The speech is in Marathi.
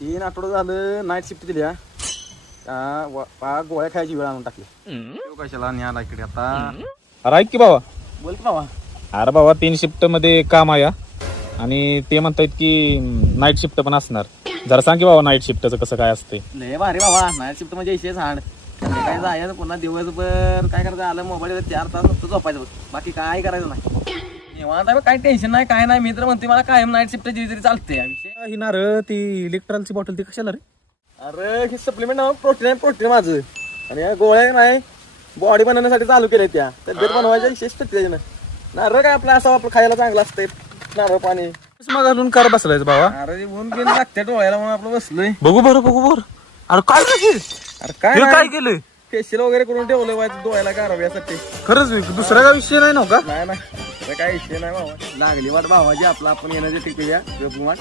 3 आठवडं झालं नाईट शिफ्ट दिली गोळ्या खायची वेळ आणून टाकली कशाला न्याला इकडे आता. अरे ऐक की बाबा. बोल की बाबा. अरे बाबा 3 शिफ्ट मध्ये काम आहे आणि ते म्हणतायत की नाईट शिफ्ट पण असणार. जरा सांग की बाबा नाईट शिफ्टचं कसं काय असतंय. लय भारी बाबा नाईट शिफ्ट म्हणजे इशेच हाड. काय जायचं पुन्हा दिवसभर काय करायचं आलं मोबाईल 4 तास नुसतं झोपायचं बाकी काय करायचं नाही निवांत आहे. काही टेन्शन नाही काय नाही. मित्र म्हणते मला कायम नाईट शिफ्ट दिली तरी चालते. ही नार ती इलेक्ट्रॉलची बॉटल ती कशाला रे. अरे हे सप्लिमेंट प्रोटीन आहे प्रोटीन माझं आणि या गोळ्या नाही बॉडी बनवण्यासाठी चालू केलंय त्या तब्येत बनवायच्या विशेष त्याच्यानं. नारळ काय आपलं असं आपलं खायला चांगलं असतंय नारळ पाणी. मग अजून कर बसलायच बाबा. अरे ऊन घेऊन लागते डोळ्याला म्हणून आपलं बसलोय. बघू बरं. अरे काय अरे काय काय केलंय. फेशियल वगैरे करून ठेवलंय व्हायचं डोळ्याला गारव्यासाठी. खरंच दुसरा काय विषय नाही नव्हता. नाही काय विषय नाही बाबा. लागली वाट भावाची आपला आपण येण्याची टिकूया वाट